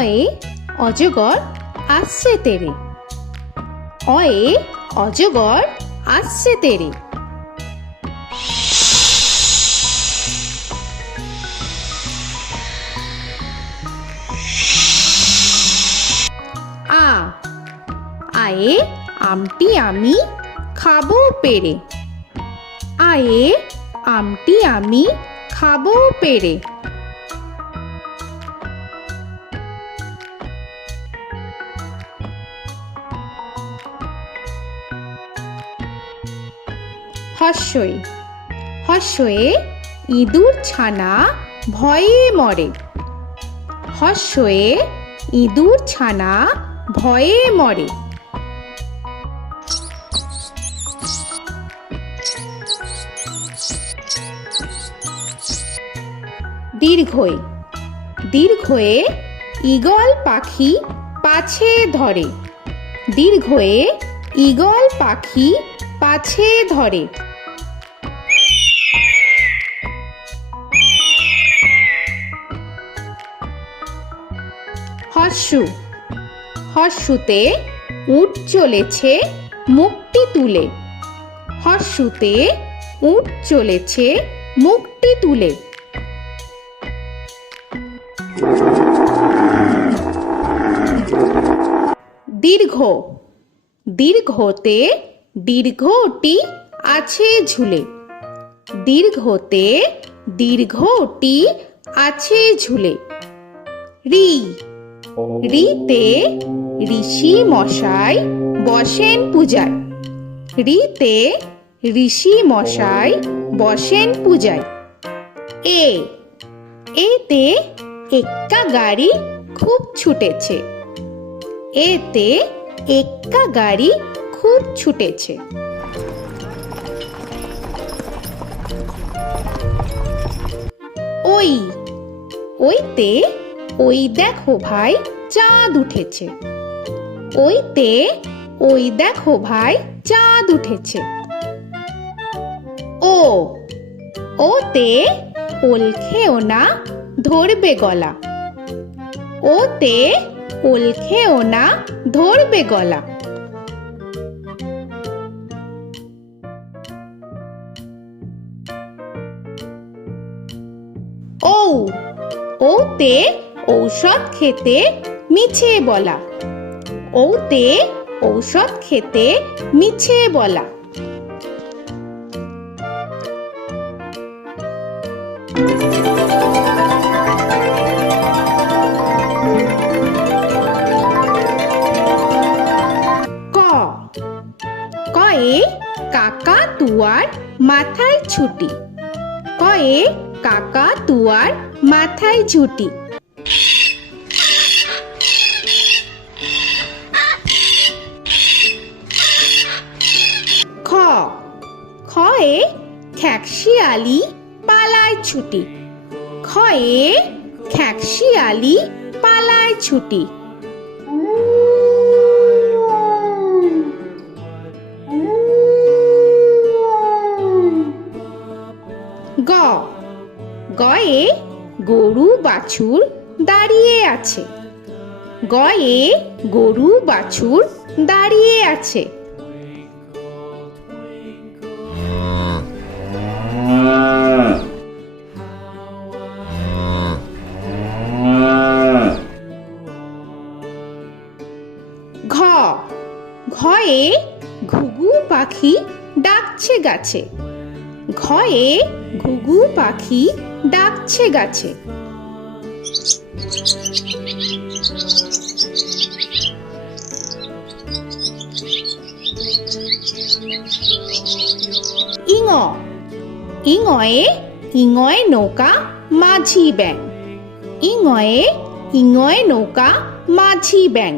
অয়ে অজগর আসছে তেরে। অয়ে অজগর আসছে তেরে। আ আয়ে আমটি আমি খাবো পেরে। আয়ে আমটি আমি খাবো পেরে। হর্ষই হর্ষয়ে ইঁদুর ছানা ভয়ে মরে। হর্ষয়ে ইঁদুর ছানা ভয়ে মরে। দীর্ঘই দীর্ঘয়ে ঈগল পাখি পাছে ধরে। দীর্ঘয়ে ঈগল পাখি পাছে ধরে। হর্ষু হর্ষুতে উট চলেছে মুখটি তুলে। হর্ষুতে উট চলেছে মুখটি তুলে। দীর্ঘ দীর্ঘতে দীর্ঘটি আছে ঝুলে। দীর্ঘতে দীর্ঘটি আছে ঝুলে। রি রিতে ঋষি মশাই বসেন পূজায়। রিতে ঋষি মশাই বসেন পূজায়। এ এতে এক্কা গাড়ি খুব ছুটেছে। এতে এক্কা গাড়ি খুব ছুটেছে। ওই ওইতে ওই দেখো ভাই চাঁদ উঠেছে। ওইতে ওই দেখো ভাই চাঁদ উঠেছে। ও ওতে ওল খেও না ধরবে গলা। ওতে ওল খেও না ধরবে গলা। ঔ ওতে ঔষধ খেতে মিছে বলা। ওতে ঔষধ খেতে মিছে বলা। ক কয়ে কাকা তুয়ার মাথায় ছুটি। কয়ে কাকা তুয়ার মাথায় ঝুটি। খ খয়ে খ্যাকশিয়ালি পালায় ছুটি। খয়ে খ্যাকশিয়ালি পালায় ছুটি। গ গয়ে গরু বাছুর দাঁড়িয়ে আছে। গয়ে গরু বাছুর দাঁড়িয়ে আছে। ঘ ঘয়ে ঘুঘু পাখি ডাকছে গাছে। ঘয়ে ঘুঘু পাখি ডাকছে গাছে। ইঙ ইঙয়ে ইঙয়ে নৌকা মাঝি ব্যাং। ইঙয়ে ইঙয়ে নৌকা মাঝি ব্যাং।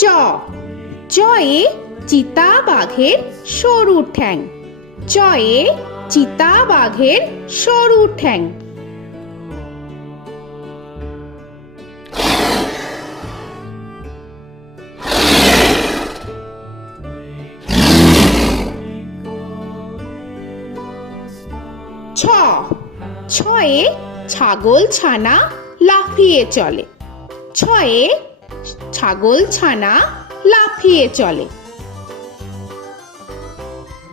চ চয়ে চিতা বাঘের সরু ঠ্যাং। চয়ে চিতা বাঘের সরু ঠ্যাং। ছ ছয়ে ছাগল ছানা লাফিয়ে চলে। ছয়ে ছাগল ছানা লাফিয়ে চলে।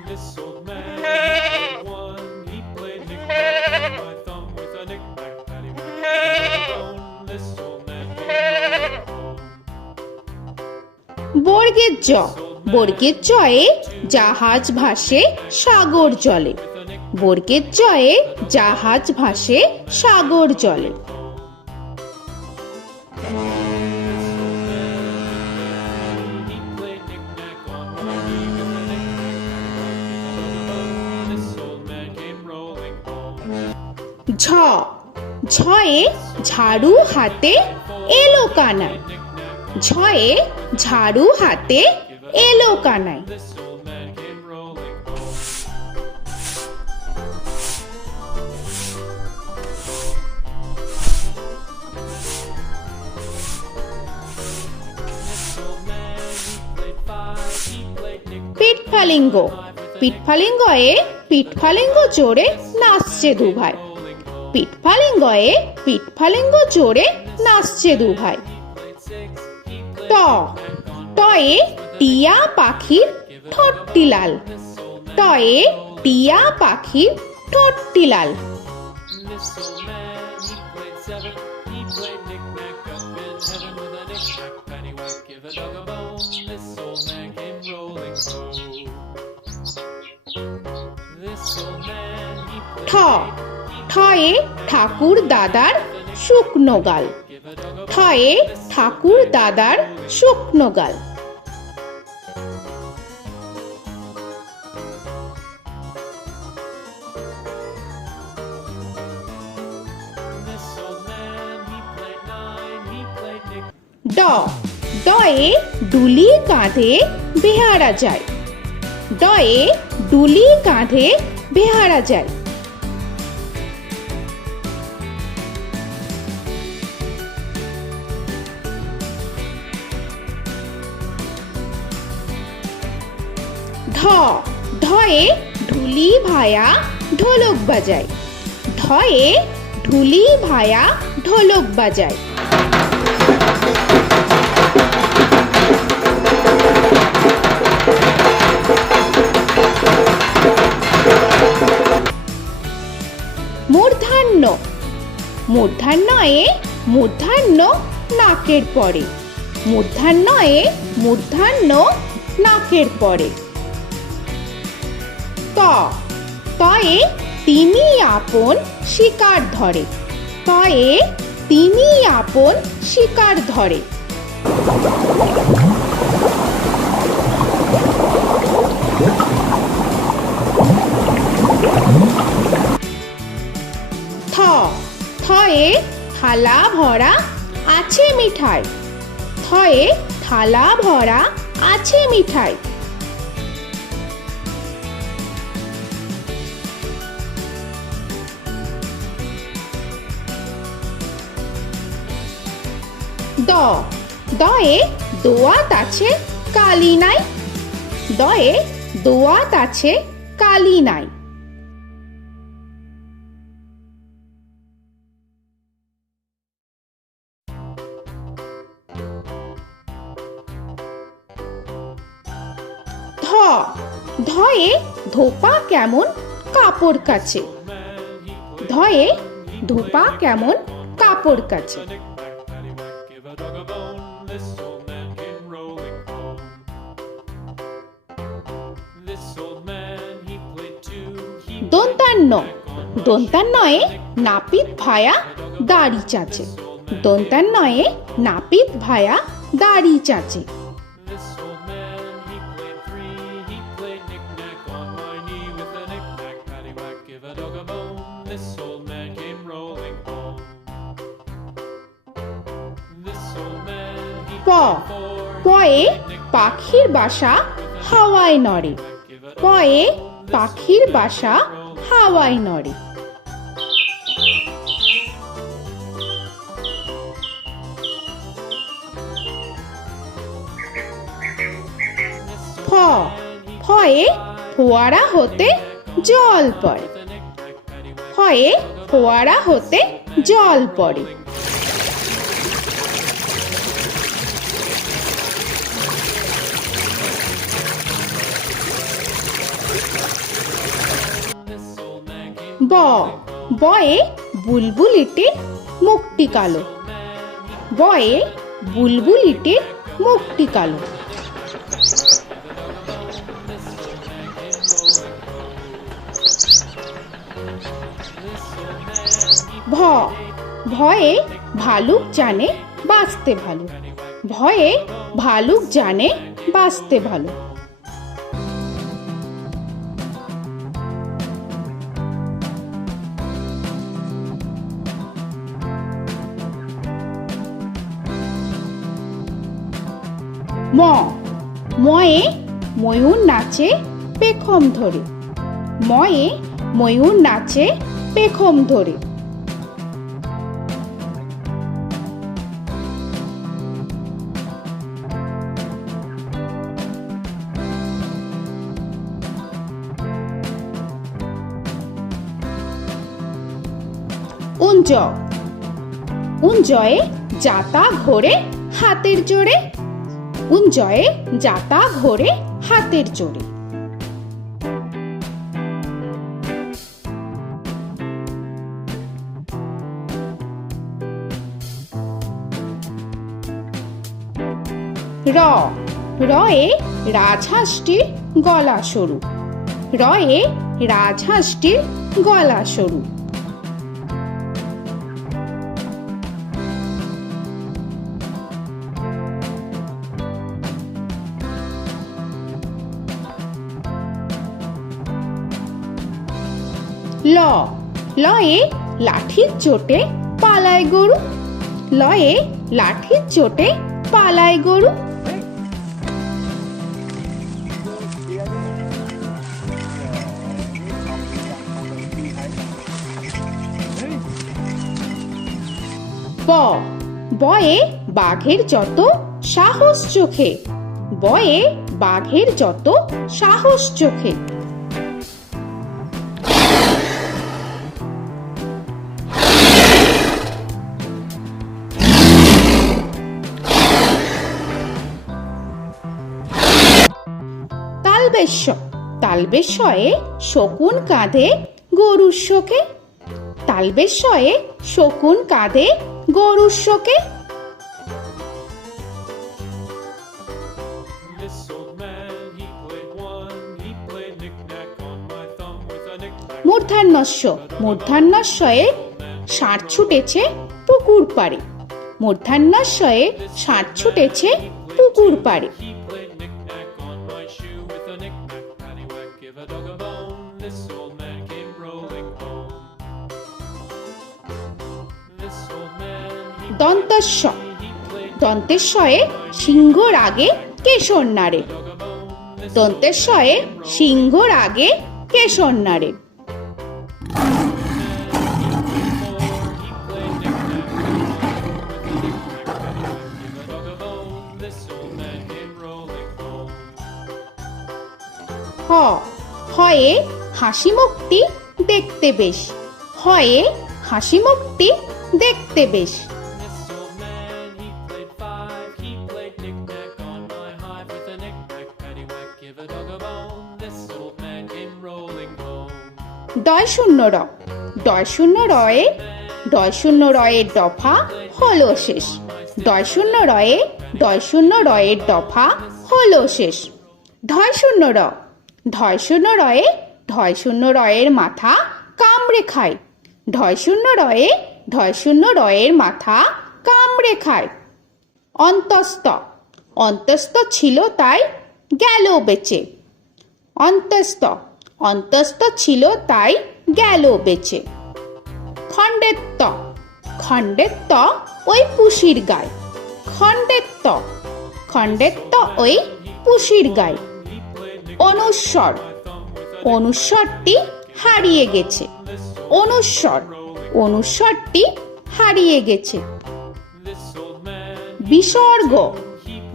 This old man had one. He played knick-knack on my thumb with a knick-knack, paddywhack, this old man came home. বর্গের জ, বর্গের জয়ে জাহাজ ভাসে সাগর জলে। বর্গের জয়ে জাহাজ ভাসে সাগর জলে। He played knick-knack on my knee with a knick-knack, this old man came rolling home. ঝ, ঝয়ে ঝাড়ু হাতে এলো কানাই। ঝয়ে ঝাড়ু হাতে এলো Kanai. This old man came rolling home. This old man, he played five. He played knick-knack. পিঠফালিঙ্গ, পিঠফালিঙ্গয়ে পিঠফালিঙ্গ জোরে নাচছে দুভাই। পিঠফালিঙ্গয়ে পিঠফালিঙ্গ জোরে নাচছে দুভাই। ট, টয়ে টিয়া পাখির ঠোঁটটি লাল। টয়ে টিয়া পাখির ঠোঁটটি লাল। This old man, he played seven. He played knick-knack up in heaven with a knick-knack, paddywhack, give a dog a bone. This old man came rolling home. This old man, he ঠ, played ঠয়ে ঠাকুর দাদার শুকনো গাল। give a dog a ঠয়ে ঠাকুর দাদার শুকনো গাল। This old man, he played nine. He played knick. ড, ডয়ে ডুলি কাঁধে বেহারা যায়। ডয়ে ডুলি কাঁধে বেহারা যায়। ঢ, ঢয়ে ঢুলি ভায়া ঢোলক বাজায়। ঢয়ে ঢুলি ভায়া ঢোলক বাজায়। মূর্ধন্য, মূর্ধন্যয়ে মূর্ধন্য নাকের পরে। মূর্ধন্যয়ে মূর্ধন্য নাকের পরে। ত, তয়ে তিনি আপন শিকার ধরে। তয়ে তিনি আপন শিকার ধরে। থ, থয়ে থালা ভরা আছে মিঠাই। থয়ে থালা ভরা আছে মিঠাই। দ, দয়ে দোয়াত আছে কালি নাই। দয়ে দোয়াত আছে কালি নাই। ধ, ধয়ে ধোপা কেমন কাপড় কাচে। ধয়ে ধোপা কেমন কাপড় কাচে। Knick-knack, paddywhack, give a dog a bone. This old man came rolling home. This old man, he played two. He দন্তান্ন, দন্তান্নয়ে নাপিত ভায়া দাড়ি চাচে। দন্তান্নয়ে নাপিত ভায়া দাড়ি চাচে। This old man, he played three. He played knick-knack on my knee with a knick-knack, paddywhack, give a dog a bone. This old man came rolling home. This old man, he প, played four. পয়ে পাখির বাসা হাওয়ায় নড়ে। পয়ে পাখির বাসা হাওয়ায় নড়ে। ফ, ফয়ে ফোয়ারা হতে জল পড়ে। ফয়ে ফোয়ারা হতে জল পড়ে। ব বয়ে বুলবুলিটির মুখটি কালো। বয়ে বুলবুলিটির মুখটি কালো। ভ ভয়ে ভালুক জানে বাঁচতে ভালো। ভয়ে ভালুক জানে বাঁচতে ভালো। ম ময়ে ময়ূর নাচে পেখম ধরে। ময়ে ময়ূর নাচে পেখম ধরে। উঞ্জ উঞ্জয়ে যাতা ঘোরে হাতের জোরে। উঞ্জয়ে যাতা ঘোরে হাতের জোরে। র রয়ে রাজহাঁসটির গলা সরু। রয়ে রাজহাঁসটির গলা সরু। ল লয়ে লাঠির চোটে পালায় গরু। লয়ে লাঠির চোটে পালায় গরু। ব বয়ে বাঘের যত সাহস চোখে। বয়ে বাঘের যত সাহস চোখে। তালবেশ্য তালবেশ্যয়ে শকুন কাঁধে গরুর শোকে। তালবেশ্যয়ে শকুন কাঁধে গরুর শোকে। This old man, he played one. He played knick-knack on my thumb with a knick-knack. মূর্ধন্যস্য মূর্ধন্যস্যয়ে ষাঁড় ছুটেছে পুকুর পাড়ে। মূর্ধন্যস্যয়ে ষাঁড় ছুটেছে পুকুর পাড়ে। He played knick-knack on my shoe with a knick-knack, paddywhack, give a dog a bone. This old man came rolling home. This old man, he দন্তস্য played দন্তেশ্বয়ে সিংহর আগে কেশর নাড়ে। dog a bone. This দন্তেশ্বয়ে সিংহর আগে কেশর নাড়ে। he played knick-knack on my door with a knick-knack, paddywhack, give a dog a bone. This old man came rolling home. হ হয়ে হাসি মুখটি দেখতে বেশ। হয়ে হাসি মুখটি দেখতে বেশ। This old man, he played five. He played knick-knack on my hive with a knick-knack, paddywhack, give a dog a bone. This old man came rolling home. ডয় শূন্য র ডয় শূন্য রয়ে ডয় শূন্য রয়ের দফা হলো শেষ। ডয় শূন্য রয়ে ডয় শূন্য রয়ের দফা হলো শেষ। ঢয় শূন্য র ঢয় শূন্য রয়ে ঢয় শূন্য রয়ের মাথা কামড়ে খায়। ঢয় শূন্য রয়ে ঢয় শূন্য রয়ের মাথা কামড়ে খায়। অন্তস্থ অন্তস্থ ছিল তাই গেল বেঁচে। অন্তস্থ অন্তস্থ ছিল তাই গেল বেঁচে। খণ্ডেত্ব খণ্ডেত্ব ওই পুষির গায়। খণ্ডেত্ব খণ্ডেত্ব ওই পুষির গায়। অনুস্বর অনুস্বরটি হারিয়ে গেছে। অনুস্বর অনুস্বরটি হারিয়ে গেছে। This old man, বিসর্গ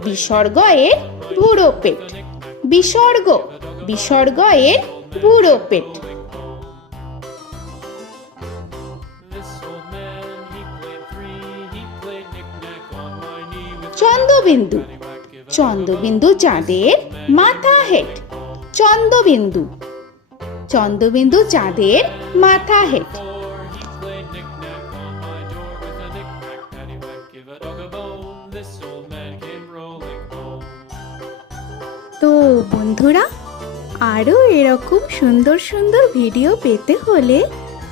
বিসর্গ এর বুড়ো পেট। বিসর্গ বিসর্গ এর বুড়ো পেট। this old man, he played three. He played knick-knack on my knee with Chandrabindu paddywhack, give a Chandrabindu চাঁদের মাথা হেট। চন্দ্রবিন্দু চন্দ্রবিন্দু চাঁদের মাথা head. Before he played knick-knack on my door with a knick-knack, paddywhack, give a dog a bone. This old man came rolling home. তো বন্ধুরা, আরও এরকম সুন্দর সুন্দর ভিডিও পেতে হলে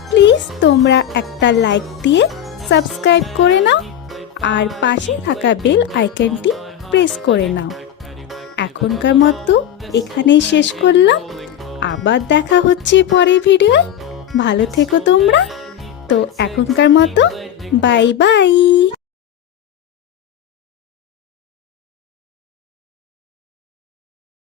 প্লিজ তোমরা একটা লাইক দিয়ে সাবস্ক্রাইব করে নাও আর পাশে থাকা বেল আইকনটি প্রেস করে নাও। এখনকার মতো এখানেই শেষ করলাম, আবার দেখা হচ্ছে পরের ভিডিও। ভালো থেকো তোমরা। তো এখনকার মতো বাই বাই।